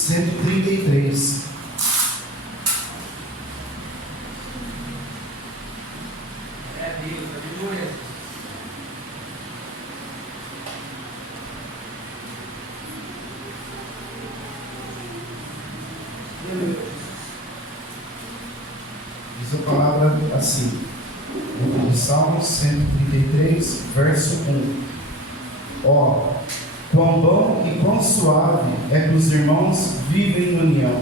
133. Diz a palavra assim, livro de Salmos 133, verso 1. Ó, quão bom e quão suave é que os irmãos vivem em união.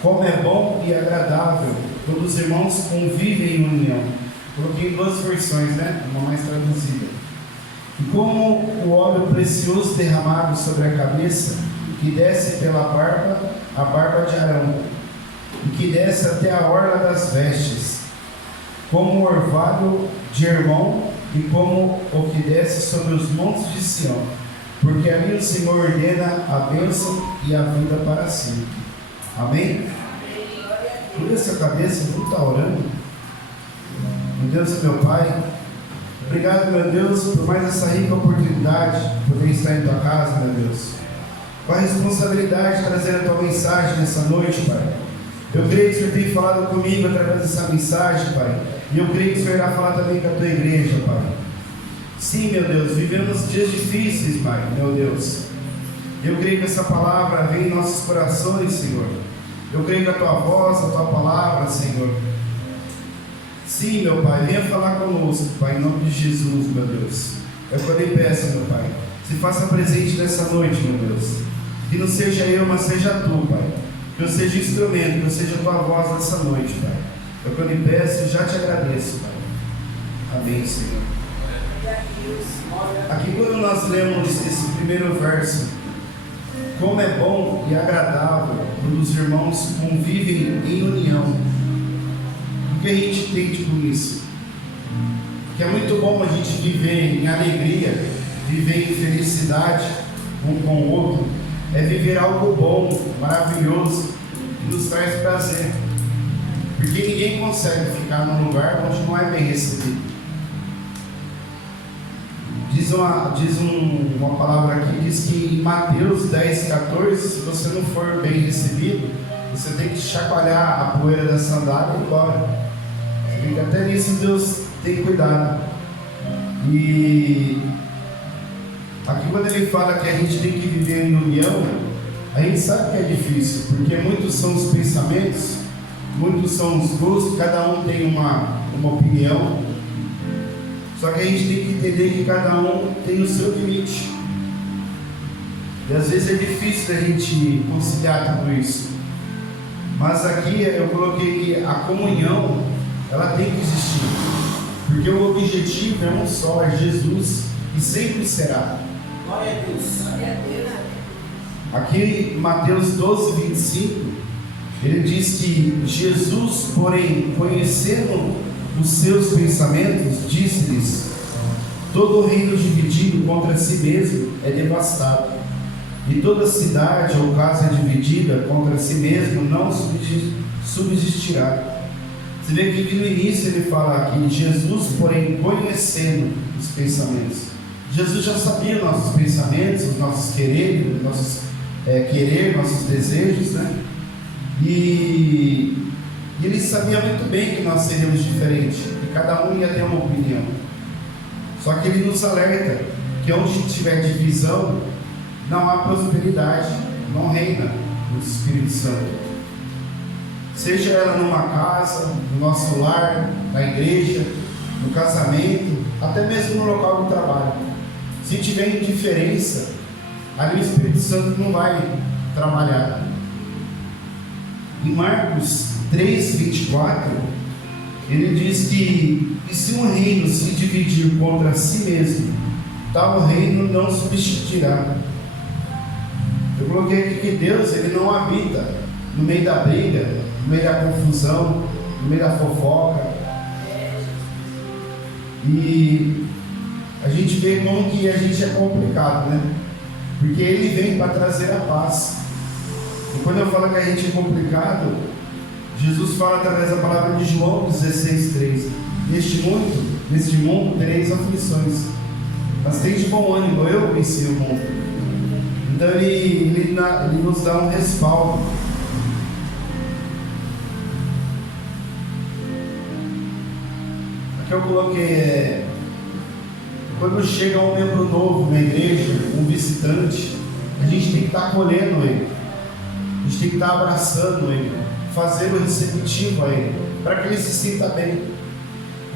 Como é bom e agradável quando os irmãos convivem em união. Coloquei em duas versões, né? Uma mais traduzida. E como o óleo precioso derramado sobre a cabeça, que desce pela barba, a barba de Arão, e que desce até a orla das vestes, como o orvalho de Hermon, e como o que desce sobre os montes de Sião, porque ali o Senhor ordena a bênção e a vida para sempre. Amém? Por essa cabeça, vamos estar orando. Meu Deus e meu Pai, obrigado, meu Deus, por mais essa rica oportunidade de poder estar em tua casa, meu Deus. Com a responsabilidade de trazer a tua mensagem nessa noite, Pai. Eu creio que o Senhor tem falado comigo através dessa mensagem, Pai. E eu creio que o Senhor irá falar também com a tua igreja, Pai. Sim, meu Deus, vivemos dias difíceis, Pai, meu Deus. Eu creio que essa palavra vem em nossos corações, Senhor. Eu creio que a tua voz, a tua palavra, Senhor. Sim, meu Pai, venha falar conosco, Pai, em nome de Jesus, meu Deus. É o que eu lhe peço, meu Pai. Se faça presente nessa noite, meu Deus. Que não seja eu, mas seja tu, Pai. Que eu seja instrumento, que eu seja a tua voz nessa noite, Pai. É o que eu lhe peço e já te agradeço, Pai. Amém, Senhor. Aqui quando nós lemos esse primeiro verso, como é bom e agradável quando os irmãos convivem em união. O que a gente entende com isso? Que é muito bom a gente viver em alegria, viver em felicidade um com o outro, é viver algo bom, maravilhoso, que nos traz prazer. Porque ninguém consegue ficar num lugar onde não é bem recebido. Diz uma palavra aqui, diz que em Mateus 10,14, se você não for bem recebido, você tem que chacoalhar a poeira da sandália e ir embora. Até nisso Deus tem cuidado. E aqui quando ele fala que a gente tem que viver em união, a gente sabe que é difícil, porque muitos são os pensamentos, muitos são os gostos, cada um tem uma opinião. Só que a gente tem que entender que cada um tem o seu limite. E às vezes é difícil a gente conciliar tudo isso. Mas aqui eu coloquei que a comunhão, ela tem que existir. Porque o objetivo é um só, é Jesus, e sempre será. Glória a Deus. Glória a Deus. Aqui em Mateus 12:25, ele diz que Jesus, porém, conhecendo os seus pensamentos, disse-lhes: todo reino dividido contra si mesmo é devastado, e toda cidade ou casa dividida contra si mesmo não subsistirá. Você vê que no início ele fala aqui, Jesus, porém, conhecendo os pensamentos. Jesus já sabia os nossos pensamentos, os nossos quereres, nossos desejos, né? E ele sabia muito bem que nós seríamos diferentes, que cada um ia ter uma opinião. Só que ele nos alerta que onde tiver divisão, não há prosperidade, não reina o Espírito Santo. Seja ela numa casa, no nosso lar, na igreja, no casamento, até mesmo no local do trabalho. Se tiver indiferença, ali o Espírito Santo não vai trabalhar. Em Marcos 3:24, ele diz que se um reino se dividir contra si mesmo, tal reino não subsistirá. Eu coloquei aqui que Deus, ele não habita no meio da briga, no meio da confusão, no meio da fofoca. E a gente vê como que a gente é complicado, né? Porque ele vem para trazer a paz. E quando eu falo que a gente é complicado, Jesus fala através da palavra de João 16:3: neste mundo tereis aflições, mas tem de bom ânimo, eu venci o mundo. Então ele nos dá um respaldo. Aqui eu coloquei, quando chega um membro novo na igreja, um visitante, a gente tem que estar acolhendo ele, a gente tem que estar abraçando ele, fazendo receptivo a ele, para que ele se sinta bem.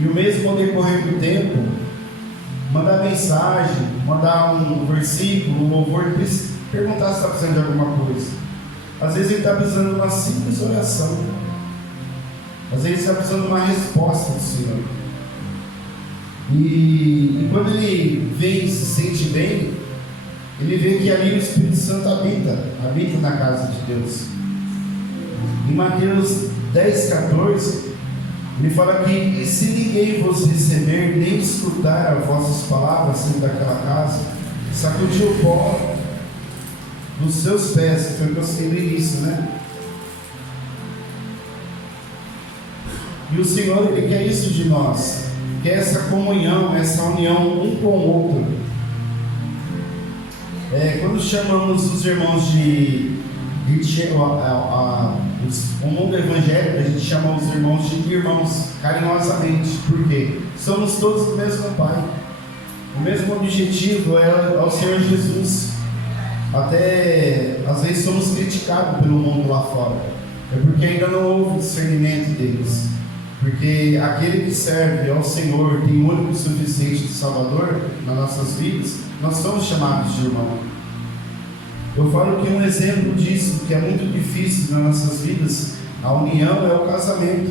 E o mesmo ao decorrer do tempo, mandar mensagem, mandar um versículo, um louvor, perguntar se está precisando de alguma coisa. Às vezes ele está precisando de uma simples oração, às vezes ele está precisando de uma resposta do Senhor. E quando ele vem e se sente bem, ele vê que ali o Espírito Santo habita na casa de Deus. Em Mateus 10,14, ele fala que: e se ninguém vos receber, nem escutar as vossas palavras saindo daquela casa, sacudiu o pó dos seus pés, que foi o que eu sei no início, né? E o Senhor, Ele quer isso de nós, quer essa comunhão, essa união um com o outro. Quando chamamos os irmãos o mundo evangélico, a gente chama os irmãos de irmãos carinhosamente. Por quê? Somos todos do mesmo Pai. O mesmo objetivo é o Senhor Jesus. Até às vezes somos criticados pelo mundo lá fora. É porque ainda não houve discernimento deles. Porque aquele que serve ao Senhor, tem o único e suficiente de Salvador nas nossas vidas, nós somos chamados de irmão. Eu falo que um exemplo disso, que é muito difícil nas nossas vidas, a união, é o casamento.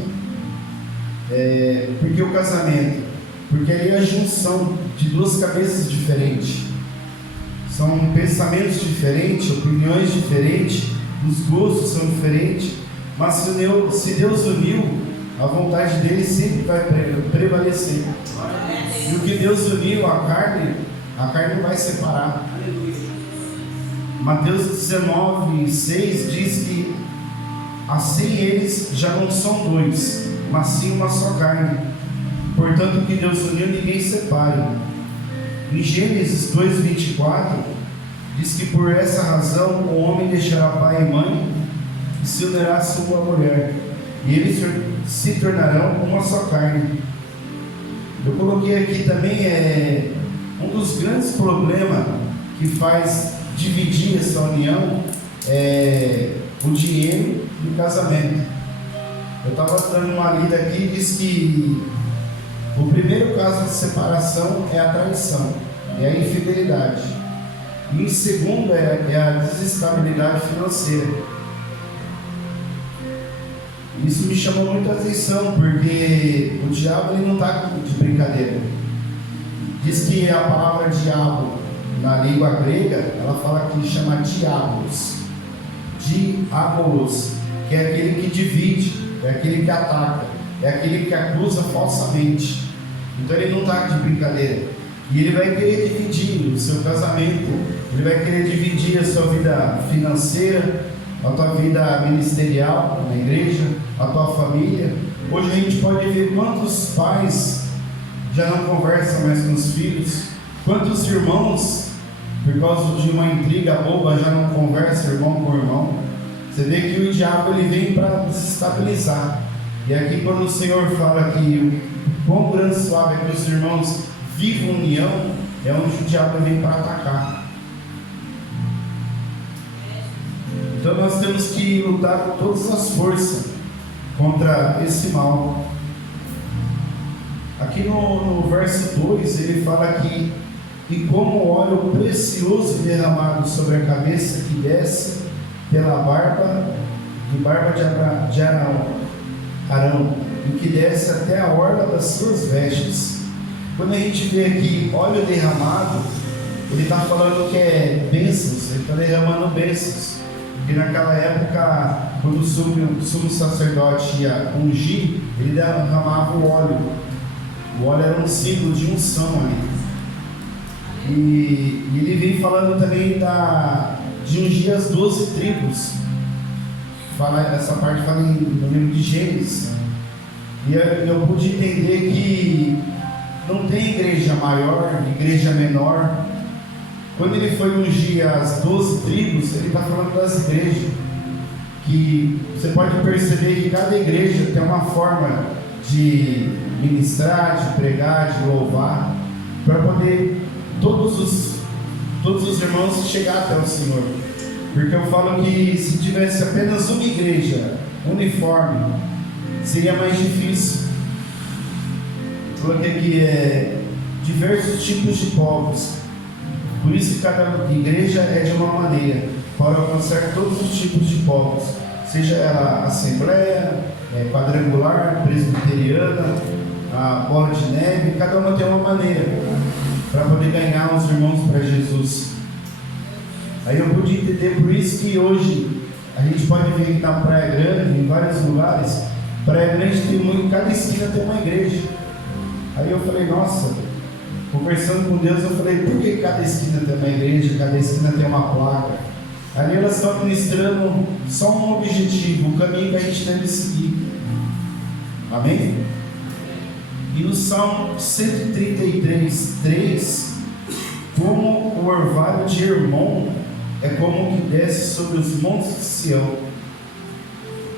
Por que o casamento? Porque ali é a junção de duas cabeças diferentes. São pensamentos diferentes, opiniões diferentes, os gostos são diferentes, mas se Deus uniu, a vontade dele sempre vai prevalecer. E o que Deus uniu, a carne não vai separar. Mateus 19,6 diz que assim eles já não são dois, mas sim uma só carne. Portanto, o que Deus uniu, ninguém separe. Em Gênesis 2,24 diz que por essa razão o homem deixará pai e mãe e se unirá à sua mulher, e eles se tornarão uma só carne. Eu coloquei aqui também um dos grandes problemas que faz dividir essa união é o dinheiro e o casamento. Eu estava dando uma lida aqui e diz que o primeiro caso de separação é a traição, é a infidelidade. E em segundo é a desestabilidade financeira. Isso me chamou muita atenção, porque o diabo ele não está de brincadeira. Diz que a palavra diabo na língua grega, ela fala que chama diabolos, que é aquele que divide, é aquele que ataca, é aquele que acusa falsamente. Então ele não está de brincadeira. E ele vai querer dividir o seu casamento, ele vai querer dividir a sua vida financeira, a tua vida ministerial na igreja, a tua família. Hoje a gente pode ver quantos pais já não conversam mais com os filhos, quantos irmãos, por causa de uma intriga boba, já não conversam irmão com irmão. Você vê que o diabo ele vem para desestabilizar. E aqui quando o Senhor fala que o quão grande e suave é que os irmãos vivam união, é onde o diabo vem para atacar. Então nós temos que lutar com todas as forças contra esse mal. Aqui no verso 2 ele fala que: e como óleo precioso derramado sobre a cabeça que desce pela barba de Arão, e que desce até a orla das suas vestes. Quando a gente vê aqui óleo derramado, ele está falando que é bênçãos, ele está derramando bênçãos. Porque naquela época, quando o sumo sacerdote ia ungir, ele derramava o óleo. O óleo era um símbolo de unção ali. E ele vem falando também de ungir as 12 tribos. Essa parte fala no livro de Gênesis. E eu pude entender que não tem igreja maior, igreja menor. quando ele foi ungir as 12 tribos, ele está falando das igrejas. Que você pode perceber que cada igreja tem uma forma de ministrar, de pregar, de louvar, para poder todos os irmãos chegar até o Senhor. Porque eu falo que se tivesse apenas uma igreja uniforme, seria mais difícil. Coloquei aqui diversos tipos de povos. Por isso que cada igreja é de uma maneira, para alcançar todos os tipos de povos, seja ela assembleia, quadrangular, presbiteriana, a bola de neve, cada uma tem uma maneira para poder ganhar os irmãos para Jesus. Aí eu pude entender, por isso que hoje a gente pode ver que na Praia Grande, em vários lugares, Praia Grande tem muito, cada esquina tem uma igreja. Aí eu falei, nossa, conversando com Deus, eu falei, por que cada esquina tem uma igreja, cada esquina tem uma placa? Ali elas estão administrando só um objetivo, o caminho que a gente deve seguir. Amém? E no Salmo 133:3, como o orvalho de Hermon é como o que desce sobre os montes de Sião.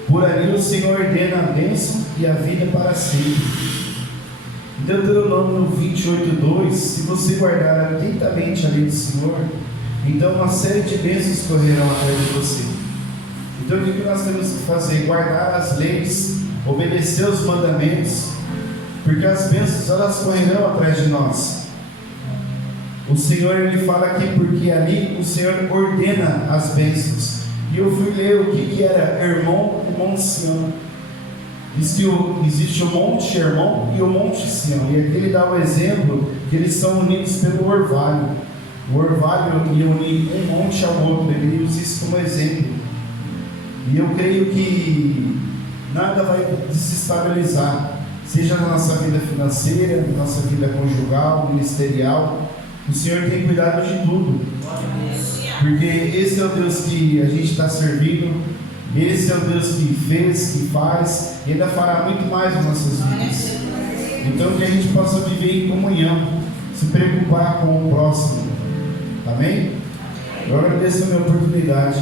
Por ali o Senhor ordena a bênção e a vida para sempre. Deuteronômio 28:2, se você guardar atentamente a lei do Senhor, então uma série de bênçãos correrão atrás de você. Então o que nós temos que fazer? Guardar as leis, obedecer os mandamentos, porque as bênçãos elas correrão atrás de nós. O Senhor ele fala aqui porque ali o Senhor ordena as bênçãos. E eu fui ler o que era Hermon e Monte Sião. Diz que existe o Monte Hermon e o Monte Sião. E aqui ele dá o exemplo que eles são unidos pelo orvalho. O orvalho ia unir um monte ao outro. Ele usa isso como exemplo. E eu creio que nada vai desestabilizar, seja na nossa vida financeira, na nossa vida conjugal, ministerial. O Senhor tem cuidado de tudo, porque esse é o Deus que a gente está servindo, esse é o Deus que fez, que faz, e ainda fará muito mais nas nossas vidas. Então que a gente possa viver em comunhão, se preocupar com o próximo. Amém? Eu agradeço a minha oportunidade.